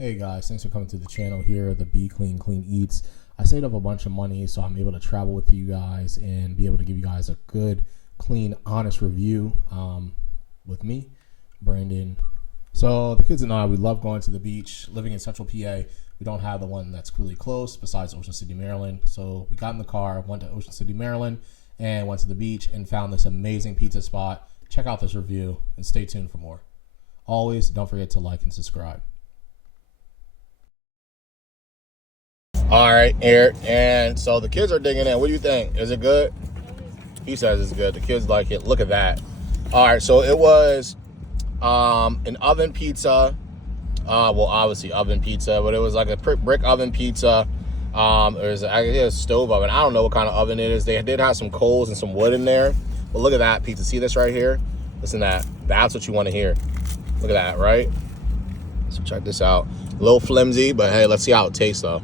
Hey guys, thanks for coming to the channel here, the Be Clean Clean Eats. I saved up a bunch of money so I'm able to travel with you guys and be able to give you guys a good, clean, honest review with me, Brandon. So the kids and I, we love going to the beach. Living in Central PA, we don't have the one that's really close besides Ocean City, Maryland. So we got in the car, went to Ocean City, Maryland, and went to the beach and found this amazing pizza spot. Check out this review and stay tuned for more. Always, don't forget to like and subscribe. All right, Eric, and so the kids are digging in. What do you think? Is it good? He says it's good. The kids like it. Look at that. All right, so it was an oven pizza. Well, obviously oven pizza, but it was like a brick oven pizza. It was a stove oven. I don't know what kind of oven it is. They did have some coals and some wood in there. But look at that pizza. See this right here? Listen to that. That's what you want to hear. Look at that, right? So check this out. A little flimsy, but hey, let's see how it tastes though.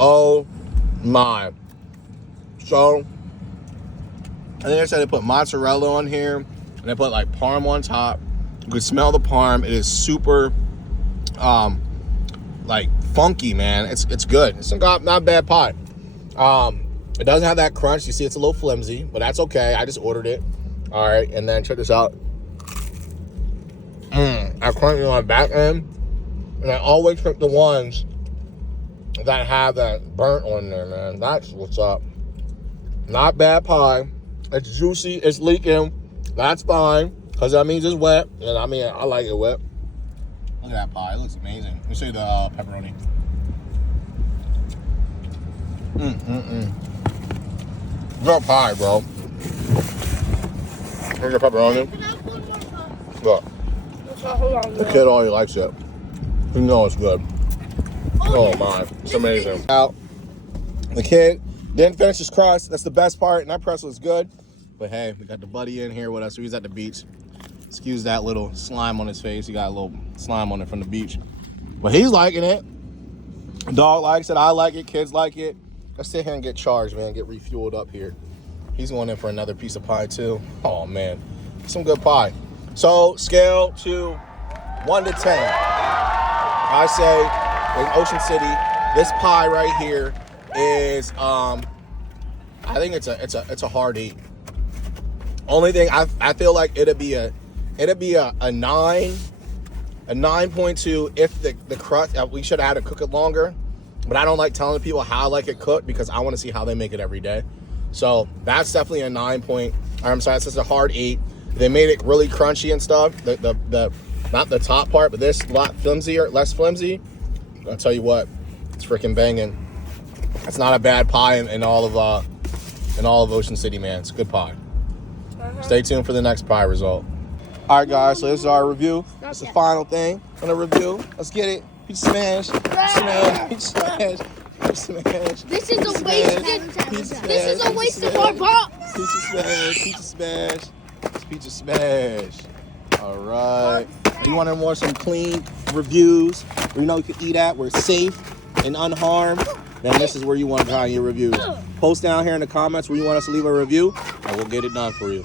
Oh my. So I think I said they put mozzarella on here and they put like parm on top. You can smell the parm. It is super like funky, man. It's good. It's not a bad pie. It doesn't have that crunch. You see it's a little flimsy, but that's okay. I just ordered it. All right, and then check this out. I crunch it on my back end, and I always pick the ones that have that burnt on there, man. That's what's up. Not bad pie. It's juicy. It's leaking. That's fine, because that means it's wet. And I mean, I like it wet. Look at that pie. It looks amazing. Let me see the pepperoni. Good pie, bro. Here's your pepperoni. Look. The kid already likes it. You know it's good. Oh my, it's amazing. Out. The kid didn't finish his crust. That's the best part, and that crust was good. But hey, we got the buddy in here with us. So he's at the beach. Excuse that little slime on his face. He got a little slime on it from the beach. But he's liking it. Dog likes it. I like it. Kids like it. Let's sit here and get charged, man. Get refueled up here. He's going in for another piece of pie too. Oh man, some good pie. So scale to 1 to 10. I say, in Ocean City, this pie right here is I think it's a hard 8. Only thing I feel like it'd be a 9.2 if the crust, we should have had to cook it longer, but I don't like telling people how I like it cooked because I want to see how they make it every day. So that's definitely a 9 point. I'm sorry, it's just a hard 8. They made it really crunchy and stuff. The not the top part, but this lot flimsier, less flimsy. I'll tell you what, it's freaking banging. It's not a bad pie in all of Ocean City, man. It's a good pie. Stay tuned for the next pie result. All right, guys. So this is our review. It's the final thing on the review. Let's get it. Pizza smash. Smash. Pizza smash. Pizza smash. This is a waste. This is a waste of our box. Pizza smash. Pizza smash. Pizza smash. All right. You want more some clean reviews where you know you can eat at, where it's safe and unharmed, then this is where you want to find your reviews. Post down here in the comments where you want us to leave a review, and we'll get it done for you.